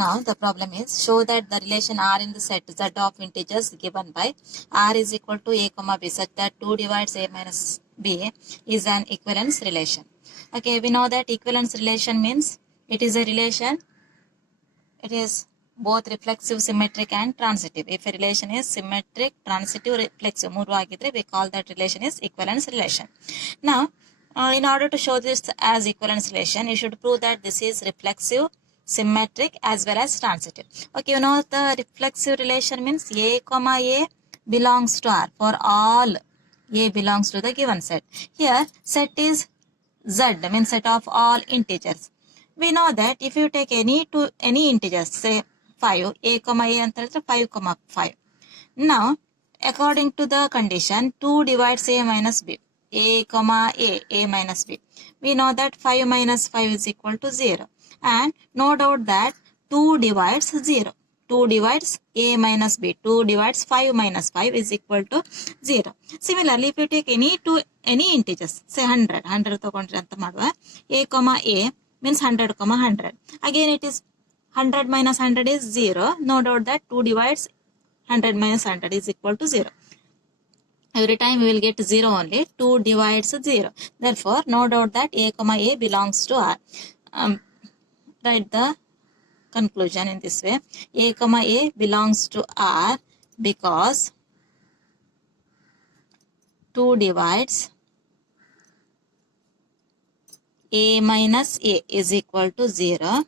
Now the problem is show that the relation R in the set Z of integers given by R is equal to A comma B such that 2 divides A minus B is an equivalence relation. Okay, we know that equivalence relation means it is a relation, it is both reflexive, symmetric and transitive. If a relation is symmetric, transitive, reflexive, we call that relation is equivalence relation. Now in order to show this as equivalence relation, you should prove that this is reflexive, symmetric as well as transitive. Okay, you know the reflexive relation means A comma A belongs to R for all A belongs to the given set. Here set is Z means set of all integers. We know that if you take any integers, say 5, A comma A and 5 comma 5. Now according to the condition 2 divides A minus B. A comma A minus B. We know that 5 minus 5 is equal to 0. And no doubt that 2 divides 0. 2 divides A minus B. 2 divides 5 minus 5 is equal to 0. Similarly, if you take any integers, say 100. 100 A comma A means 100 comma 100. Again it is 100 minus 100 is 0. No doubt that 2 divides 100 minus 100 is equal to 0. Every time we will get 0 only. 2 divides 0. Therefore, no doubt that A comma A belongs to R. Write the conclusion in this way. A comma A belongs to R because 2 divides A minus A is equal to 0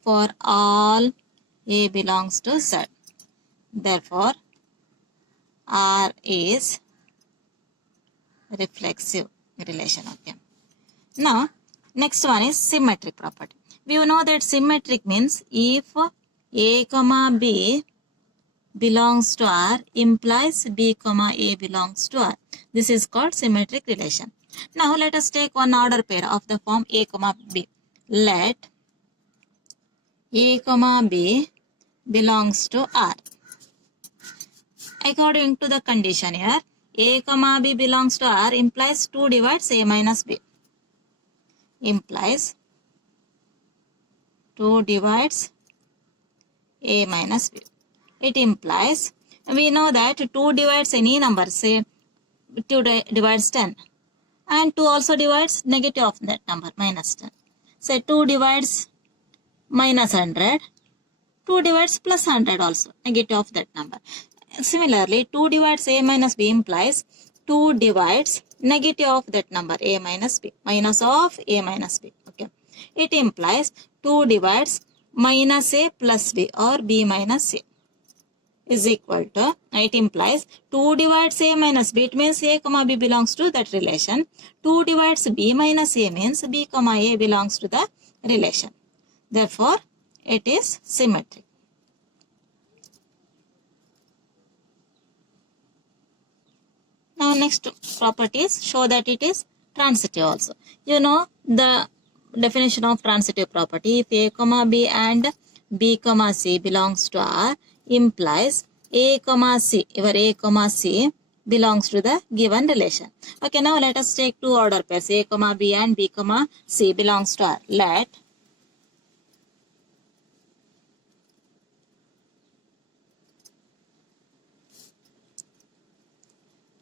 for all A belongs to Z. Therefore, R is reflexive relation. Okay. Now, next one is symmetric property. We know that symmetric means if A comma B belongs to R implies B comma A belongs to R. This is called symmetric relation. Now, let us take one order pair of the form A comma B. Let A comma B belongs to R. According to the condition here, A comma B belongs to R implies 2 divides A minus B. Implies 2 divides A minus B. It implies, we know that 2 divides any number, say 2 divides 10. And 2 also divides negative of that number, minus 10. Say 2 divides minus 100. 2 divides plus 100 also, negative of that number. Similarly, 2 divides A minus B implies 2 divides negative of that number A minus B, minus of A minus B. Okay. It implies 2 divides minus A plus B or B minus A is equal to, it implies 2 divides A minus B. It means A comma B belongs to that relation. 2 divides B minus A means B comma A belongs to the relation. Therefore, it is symmetric. Now next properties show that it is transitive also. You know the definition of transitive property. If A comma B and B comma C belongs to R implies A comma C, your A comma C belongs to the given relation. Okay, now let us take two order pairs. A comma B and B comma C belongs to R. Let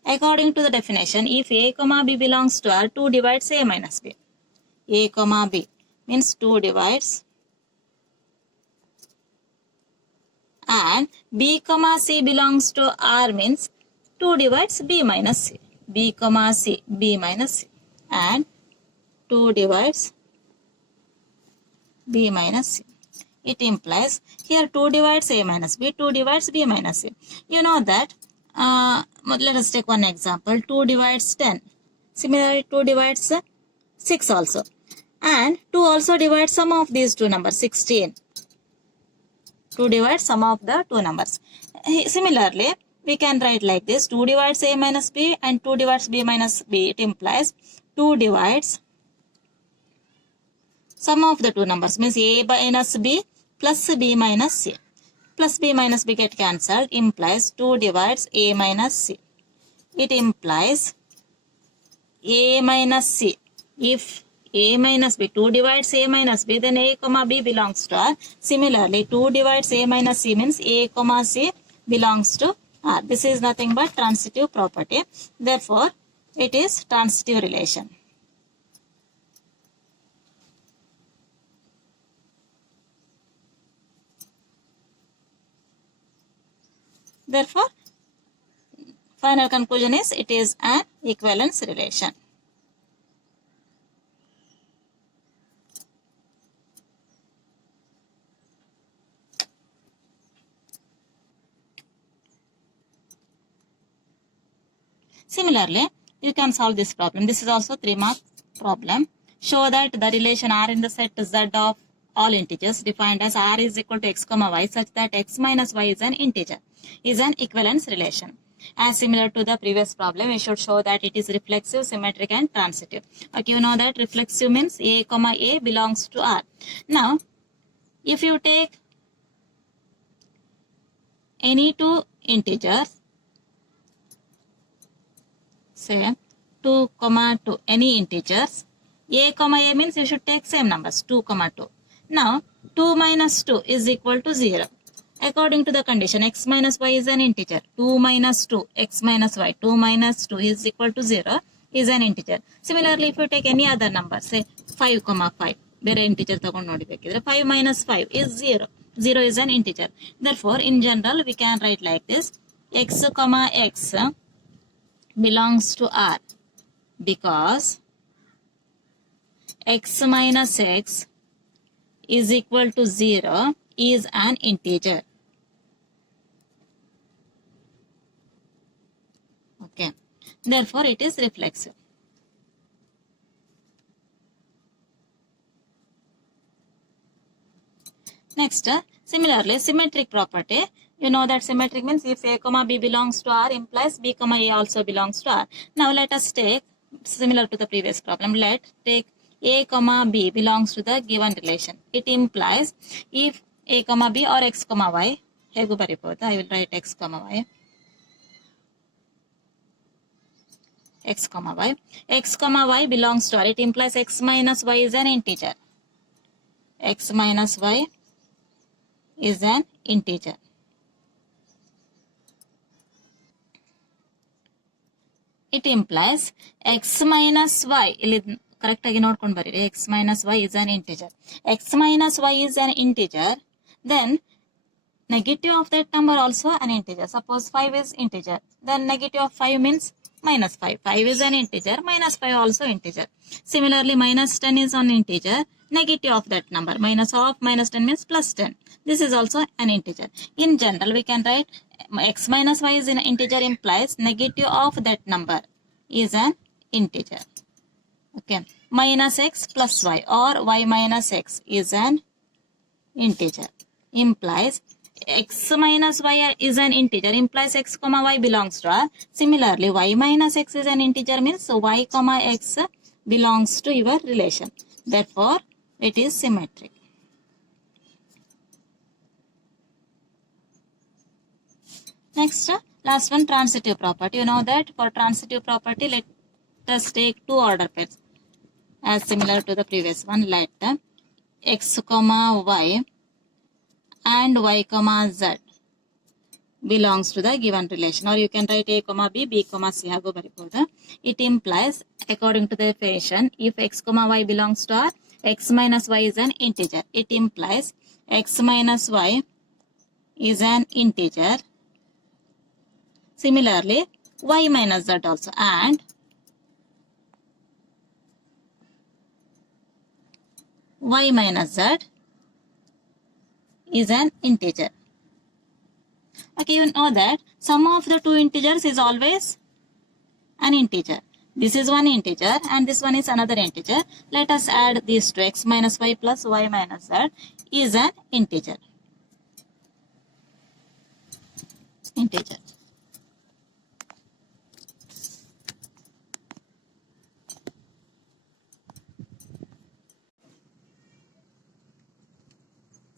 according to the definition, if A comma B belongs to R, 2 divides A minus B. A comma B means 2 divides, and B comma C belongs to R means 2 divides B minus C. B comma C, B minus C, and 2 divides B minus C. It implies here 2 divides A minus B, 2 divides B minus C. You know that. Let us take one example. 2 divides 10. Similarly, 2 divides 6 also. And 2 also divides sum of these two numbers, 16. 2 divides sum of the two numbers. Similarly, we can write like this. 2 divides A minus B and 2 divides B minus B. It implies 2 divides sum of the two numbers. Means A minus B plus B minus C. Plus B minus B get cancelled, implies 2 divides A minus C. It implies A minus C. If A minus B. 2 divides A minus B, then A comma B belongs to R. Similarly, 2 divides A minus C means A comma C belongs to R. This is nothing but transitive property. Therefore, it is transitive relation. Therefore, final conclusion is it is an equivalence relation. Similarly, you can solve this problem. This is also 3-mark problem. Show that the relation R in the set Z of all integers defined as R is equal to X comma Y such that X minus Y is an integer is an equivalence relation. As similar to the previous problem, we should show that it is reflexive, symmetric and transitive. Okay, you know that reflexive means A comma A belongs to R. Now, if you take any two integers, say 2 comma 2, any integers, A comma A means you should take same numbers, 2 comma 2. Now, 2 minus 2 is equal to 0. According to the condition, X minus Y is an integer. 2 minus 2, X minus Y, 2 minus 2 is equal to 0 is an integer. Similarly, if you take any other number, say 5 comma 5, ಬೇರೆ integer ತಗೊಂಡು ನೋಡಬೇಕಿದ್ರೆ 5 minus 5 is 0. 0 is an integer. Therefore, in general, we can write like this. X comma X belongs to R because X minus X is equal to 0 is an integer. Okay. Therefore, it is reflexive. Next, similarly, symmetric property. You know that symmetric means if A comma B belongs to R implies B comma A also belongs to R. Now, let us take, similar to the previous problem, take A comma B belongs to the given relation. It implies if A comma B or X comma Y, ಹೇಗೂ ಬರಿಬಹುದು, I will write X comma Y. X comma Y. X comma Y belongs to R. It implies X minus Y is an integer. X minus Y is an integer. It implies X minus Y, correct agi nodkondu bariri, X minus Y is an integer. X minus Y is an integer, then negative of that number also an integer. Suppose 5 is integer, then negative of 5 means minus 5. 5 is an integer, minus 5 also integer. Similarly, minus 10 is an integer, negative of that number. Minus of minus 10 means plus 10. This is also an integer. In general, we can write X minus Y is an integer implies negative of that number is an integer. Okay. Minus X plus Y or Y minus X is an integer. Implies X minus Y is an integer implies X comma Y belongs to R. Similarly, Y minus X is an integer means Y comma X belongs to your relation. Therefore, it is symmetric. Next, last one, transitive property. You know that for transitive property, let us take two order pairs as similar to the previous one. Let X comma Y and Y comma Z belongs to the given relation, or you can write A comma B, B comma C hago baribodu. It implies, according to the definition, if X comma Y belongs to R, X minus Y is an integer. It implies X minus Y is an integer. Similarly, Y minus Z also, and Y minus Z is an integer. Okay, you know that sum of the two integers is always an integer. This is one integer and this one is another integer. Let us add these two. X minus Y plus Y minus Z is an integer. Integer.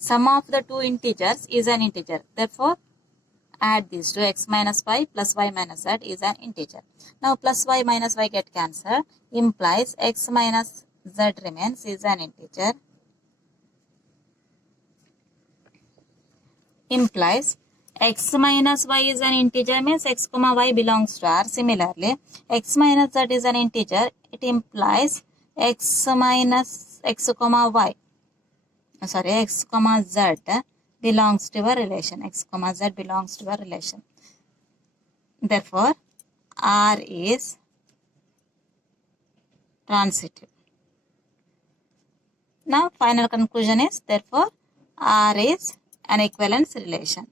Sum of the two integers is an integer. Therefore, add these two. X minus Y plus Y minus Z is an integer. Now, plus Y minus Y get cancelled. Implies X minus Z remains is an integer implies x minus y is an integer means x comma y belongs to R. Similarly, x minus z is an integer. It implies x minus x comma y. Sorry, x comma z belongs to a relation. X comma z belongs to a relation. Therefore, R is transitive. Now, final conclusion is therefore R is an equivalence relation.